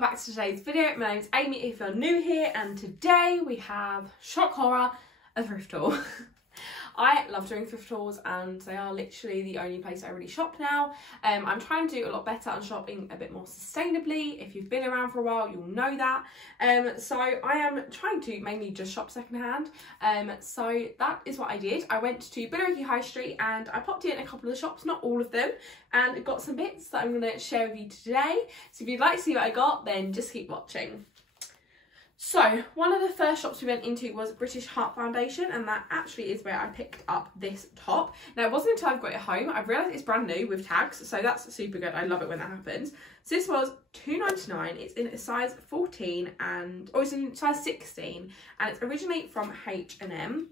welcome back to today's video. My name's Amy if you're new here, and today we have shock horror, a thrift haul. I love doing thrift hauls and they are literally the only place I really shop now. I'm trying to do a lot better on shopping a bit more sustainably. If you've been around for a while, you'll know that. So I am trying to mainly just shop secondhand. So that is what I did. I went to Buisness High Street and I popped in a couple of the shops, not all of them, and got some bits that I'm going to share with you today. So if you'd like to see what I got, then just keep watching. So one of the first shops we went into was British Heart Foundation, and that actually is where I picked up this top. Now it wasn't until I've got it home I've realised it's brand new with tags, so that's super good. I love it when that happens. So this was £2.99. It's in a size 14 it's in size 16, and it's originally from H&M.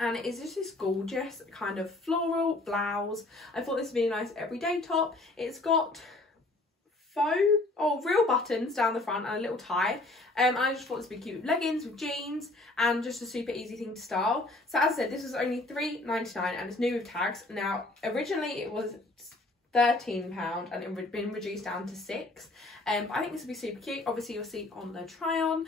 And it is just this gorgeous kind of floral blouse. I thought this would be a nice everyday top. It's got real buttons down the front and a little tie, and I just thought this would be cute with leggings, with jeans, and just a super easy thing to style. So as I said, this was only £3.99 and it's new with tags. Now originally it was £13 and it had been reduced down to £6. But I think this would be super cute. Obviously you'll see on the try on,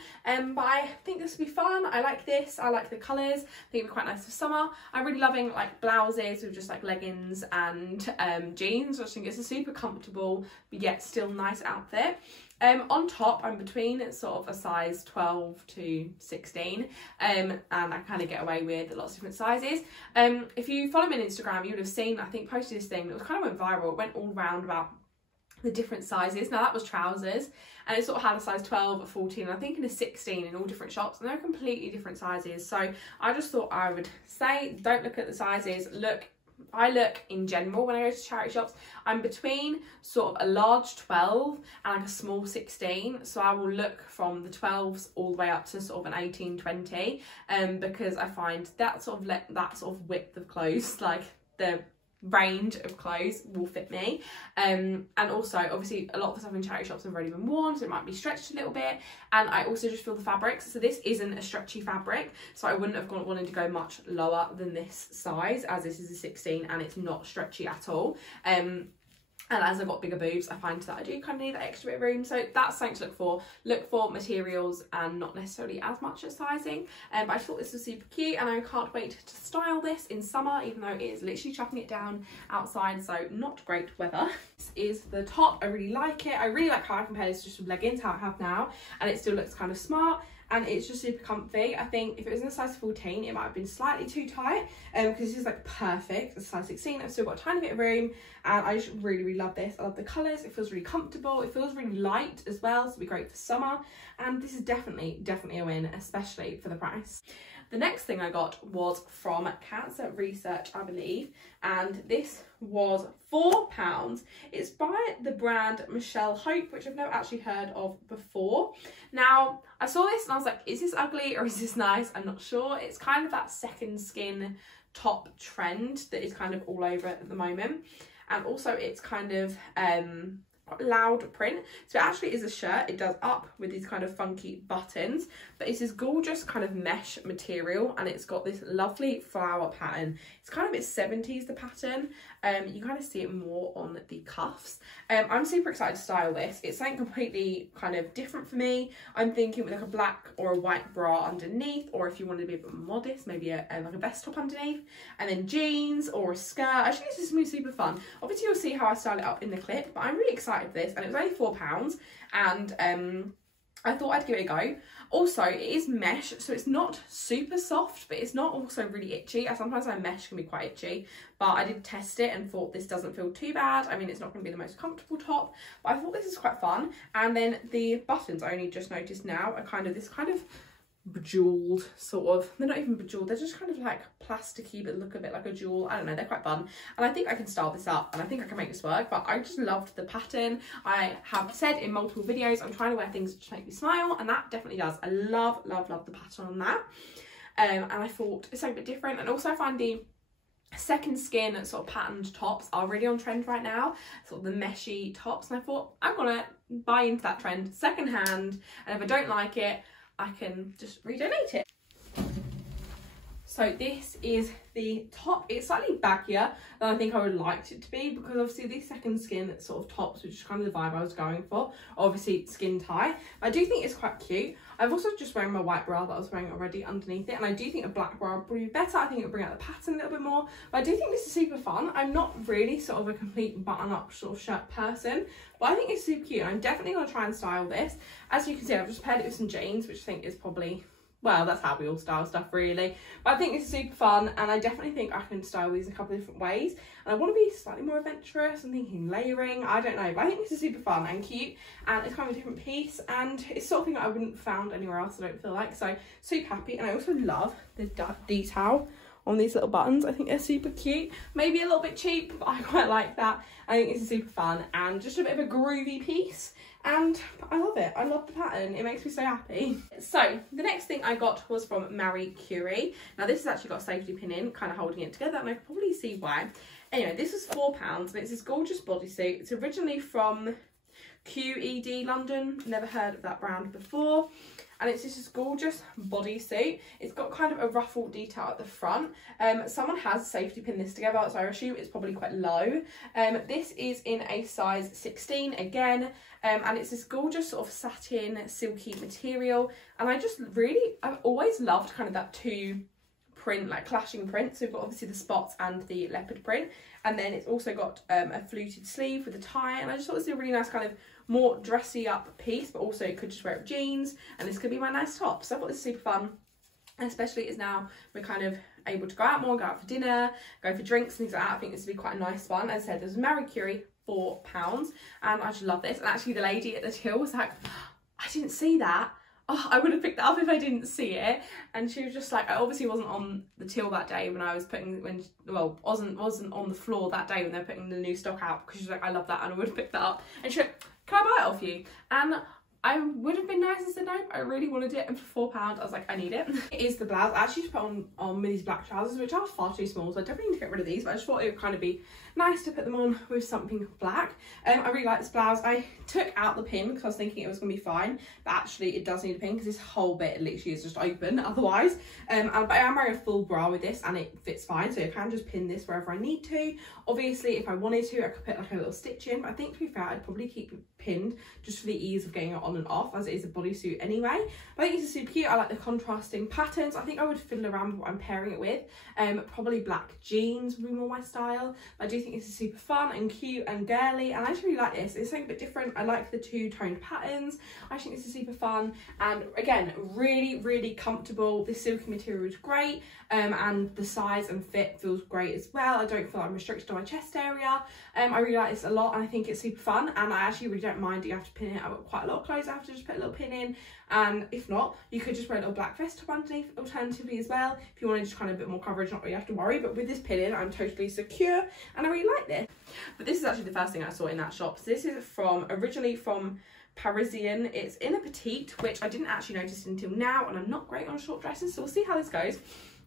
but I think this would be fun. I like this, I like the colours. I think it'd be quite nice for summer. I'm really loving like blouses with just like leggings and jeans. I think it's a super comfortable but yet still nice outfit. On top I'm between sort of a size 12 to 16, and I kind of get away with lots of different sizes. If you follow me on Instagram, you would have seen, I think, posted this thing that was kind of went viral. It went all around about the different sizes. Now that was trousers, and it sort of had a size 12, a 14, and I think in a 16 in all different shops, and they're completely different sizes. So I just thought I would say, don't look at the sizes, I look in general when I go to charity shops, I'm between sort of a large 12 and like a small 16, so I will look from the 12s all the way up to sort of an 18, 20, because I find that sort of width of clothes, like the range of clothes, will fit me. And also obviously a lot of the stuff in charity shops have already been worn, so it might be stretched a little bit, and I also just feel the fabrics, so this isn't a stretchy fabric, so I wouldn't have wanted to go much lower than this size, as this is a 16 and it's not stretchy at all. And as I've got bigger boobs, I find that I do kind of need that extra bit of room. So that's something to look for. Look for materials and not necessarily as much as sizing. But I thought this was super cute, and I can't wait to style this in summer, even though it is literally chucking it down outside, so not great weather. This is the top. I really like it. I really like how I compare this just with leggings, how I have now, and it still looks kind of smart. And it's just super comfy. I think if it was in a size 14, it might have been slightly too tight, because this is like perfect. It's a size 16. I've still got a tiny bit of room, and I just really, really love this. I love the colours. It feels really comfortable. It feels really light as well, so it'll be great for summer. And this is definitely a win, especially for the price. The next thing I got was from Cancer Research, I believe, and this was £4. It's by the brand Michelle Hope, which I've never actually heard of before. Now, I saw this and I was like, is this ugly or is this nice? I'm not sure. It's kind of that second skin top trend that is kind of all over at the moment. And also it's kind of loud print, so it actually is a shirt. It does up with these kind of funky buttons, but it's this gorgeous kind of mesh material, and it's got this lovely flower pattern. It's kind of a bit 70s, the pattern. You kind of see it more on the cuffs. I'm super excited to style this. It's something completely kind of different for me. I'm thinking with like a black or a white bra underneath, or if you wanted to be a bit more modest, maybe like a vest top underneath, and then jeans or a skirt. I think this is going to be super fun. Obviously you'll see how I style it up in the clip, but I'm really excited for this, and it was only £4, and I thought I'd give it a go. Also, it is mesh, so it's not super soft, but it's not also really itchy. Sometimes my mesh can be quite itchy, but I did test it and thought this doesn't feel too bad. I mean, it's not going to be the most comfortable top, but I thought this is quite fun. And then the buttons, I only just noticed now, are kind of this kind of bejeweled sort of, they're not even bejeweled, they're just kind of like plasticky but look a bit like a jewel. I don't know, they're quite fun, and I think I can style this up, and I think I can make this work. But I just loved the pattern. I have said in multiple videos I'm trying to wear things to make me smile, and that definitely does. I love the pattern on that, and I thought it's something a bit different. And also I find the second skin sort of patterned tops are really on trend right now, sort of the meshy tops, and I thought I'm gonna buy into that trend second hand, and if I don't like it, I can just redonate it. So this is the top. It's slightly baggier than I think I would like it to be, because obviously these second skin sort of tops, which is kind of the vibe I was going for, obviously skin tie. I do think it's quite cute. I've also just wearing my white bra that I was wearing already underneath it, and I do think a black bra would probably be better. I think it would bring out the pattern a little bit more, but I do think this is super fun. I'm not really sort of a complete button-up sort of shirt person, but I think it's super cute, and I'm definitely going to try and style this. As you can see, I've just paired it with some jeans, which I think is probably, well, that's how we all style stuff really. But I think this is super fun, and I definitely think I can style these a couple of different ways. And I want to be slightly more adventurous. I'm thinking layering, I don't know, but I think this is super fun and cute, and it's kind of a different piece, and it's sort of thing that I wouldn't have found anywhere else, I don't feel like. So super happy. And I also love the detail on these little buttons. I think they're super cute, maybe a little bit cheap, but I quite like that. I think this is super fun and just a bit of a groovy piece, and I love it. I love the pattern, it makes me so happy. So the next thing I got was from Marie Curie. Now this has actually got a safety pin in, kind of holding it together, and I can probably see why. Anyway, this was £4, and it's this gorgeous bodysuit. It's originally from QED London, never heard of that brand before. And it's just this gorgeous bodysuit. It's got kind of a ruffled detail at the front. Someone has safety pinned this together, so I assume it's probably quite low. This is in a size 16 again, and it's this gorgeous sort of satin silky material. And I've always loved kind of that two print, like clashing print. So we've got obviously the spots and the leopard print, and then it's also got a fluted sleeve with a tie, and I just thought this was a really nice kind of more dressy up piece, but also you could just wear it with jeans, and this could be my nice top. So I thought this was super fun, and especially as now we're kind of able to go out more, go out for dinner, go for drinks and things like that. I think this would be quite a nice one. As I said, this is Marie Curie, £4, and I just love this. And actually the lady at the till was like, I didn't see that. Oh, I would have picked that up if I didn't see it. And she was just like, I obviously wasn't on the till that day when I was wasn't on the floor that day when they're putting the new stock out, because she's like, I love that, and I would have picked that up. And she's like, can I buy it off you? And I would have been nice and said no, but I really wanted it, and for £4 I was like, I need it. It is the blouse. I actually just put on these black trousers, which are far too small, so I definitely need to get rid of these, but I just thought it would kind of be nice to put them on with something black. I really like this blouse. I took out the pin because I was thinking it was going to be fine, but actually it does need a pin because this whole bit literally is just open otherwise. But I am wearing a full bra with this, and it fits fine, so I can just pin this wherever I need to. Obviously if I wanted to, I could put like a little stitch in, but I think to be fair I'd probably keep it pinned just for the ease of getting it on and off, as it is a bodysuit anyway. But I think this is super cute. I like the contrasting patterns. I think I would fiddle around with what I'm pairing it with. Probably black jeans would be more my style. I do think this is super fun and cute and girly, and I just really like this. It's something a bit different. I like the two-toned patterns. I think this is super fun, and again, really comfortable. This silky material is great, and the size and fit feels great as well. I don't feel like I'm restricted to my chest area. I really like this a lot, and I think it's super fun, and I actually really don't mind that you have to pin it. I've got quite a lot of clothes I have to just put a little pin in, and if not, you could just wear a little black vest top underneath alternatively as well, if you wanted just kind of a bit more coverage, not really have to worry. But with this pin in, I'm totally secure, and I really like this. But this is actually the first thing I saw in that shop. So this is originally from Parisian. It's in a petite, which I didn't actually notice until now, and I'm not great on short dresses, so we'll see how this goes.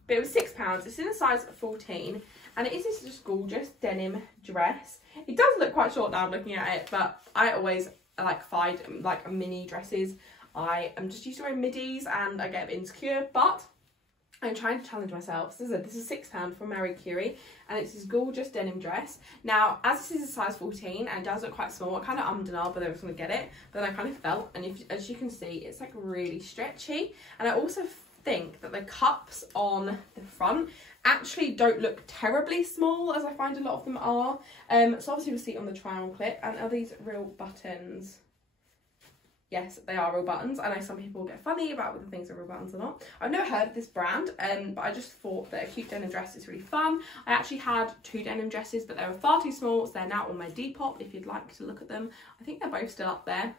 But it was £6. It's in a size 14, and it is this just gorgeous denim dress. It does look quite short now looking at it, but I always like mini dresses. I am just used to wearing middies, and I get a bit insecure, but I'm trying to challenge myself. So this is £6 from Marie Curie, and it's this gorgeous denim dress. Now, as this is a size 14 and it does look quite small, I kind of ummed and ahed whether I was going to get it, but then I kind of felt, and as you can see, it's like really stretchy. And I also think that the cups on the front actually don't look terribly small, as I find a lot of them are. So obviously we'll see it on the try on clip. And are these real buttons? Yes, they are real buttons. I know some people get funny about whether things are real buttons or not. I've never heard of this brand, but I just thought that a cute denim dress is really fun. I actually had 2 denim dresses, but they were far too small, so they're now on my Depop if you'd like to look at them. I think they're both still up there.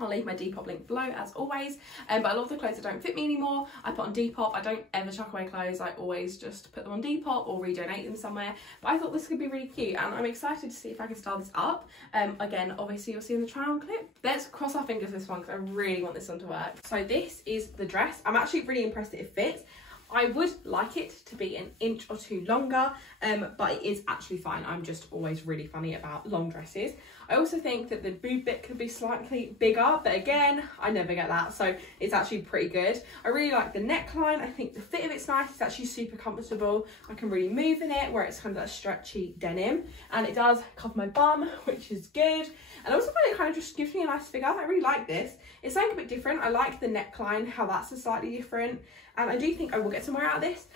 I'll leave my Depop link below as always. But a lot of the clothes that don't fit me anymore, I put on Depop. I don't ever chuck away clothes. I always just put them on Depop or redonate them somewhere. But I thought this could be really cute, and I'm excited to see if I can style this up. Again, obviously you'll see in the try on clip. Let's cross our fingers for this one, because I really want this one to work. So this is the dress. I'm actually really impressed that it fits. I would like it to be an inch or two longer, but it is actually fine. I'm just always really funny about long dresses. I also think that the boob bit could be slightly bigger, but again, I never get that, so it's actually pretty good. I really like the neckline. I think the fit of it's nice. It's actually super comfortable. I can really move in it, where it's kind of that stretchy denim, and it does cover my bum, which is good. And I also find it kind of just gives me a nice figure. I really like this. It's something a bit different. I like the neckline, how that's a slightly different, and I do think I will get somewhere out of this,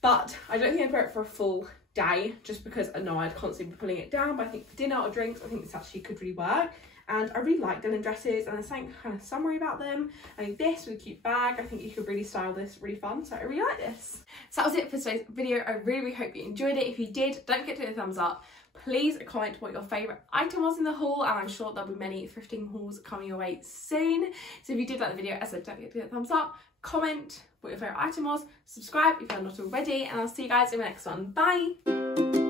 but I don't think I'd wear it for a full day, just because I know I'd constantly be pulling it down. But I think for dinner or drinks, I think this actually could really work. And I really like denim dresses, and there's something kind of summery about them. I think this with a cute bag, I think you could really style this really fun, so I really like this. So that was it for today's video. I really hope you enjoyed it. If you did, don't forget to hit a thumbs up. Please comment what your favourite item was in the haul, and I'm sure there'll be many thrifting hauls coming your way soon. So if you did like the video, as I said, don't forget to hit a thumbs up, comment what your favourite item was, subscribe if you're not already, and I'll see you guys in the next one. Bye!